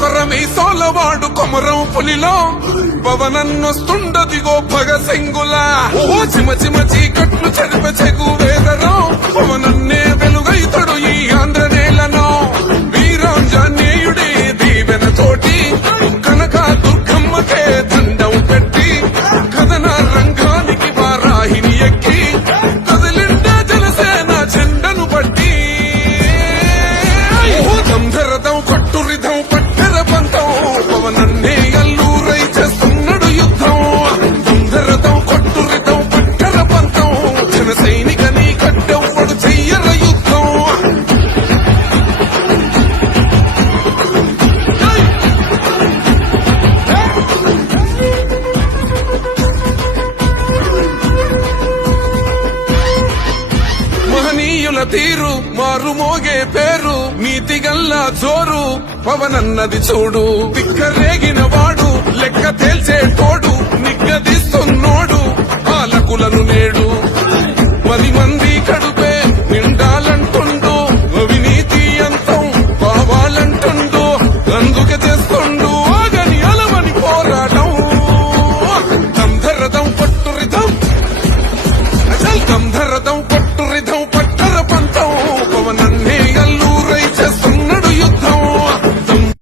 కొర్ర మీ సోలవాడు కొమరం పులిలో పవనన్నొస్తుండదిగో భగసింగులా ఓ చిమ చిమ చీకట్లు చెరిప చెగు వేదరో పవనన్నే వెలుగైతడు ఈ ఆంధ్ర నేలను వీరాంజనేయుడి దీవెన తోటి కనక దుర్గమ్మకే దండం పెట్టి కథన రంగానికి వారాహిని ఎక్కి కదిలిండా జనసేన జెండను బట్టి దంధరదం కట్టురిధం పట్టెర పంతం పవనన్నే అల్లూరై చేస్తున్నాడు యుద్ధం దంధరదం కట్టురిధం పట్టెర పంతం జన సైనికని కట్టెవ్వడు చెయ్యర యుద్ధం మహనీయుల తీరు మారుమోగే పేరు నీతిగల్లా జోరు పవనన్నది చూడు తిక్కరేగిన వాడు లెక్క తేల్చే తోడు నిగ్గదీస్తున్నోడు పాలకులను నేడు 10 మంది కడుపే నిండాలంటుండు అవినీతి అంతం కావాలంటుండు అందుకే చేస్తుండు ఆగని అలవని పోరాటం దంధరదం పట్టురిదం దంధరదం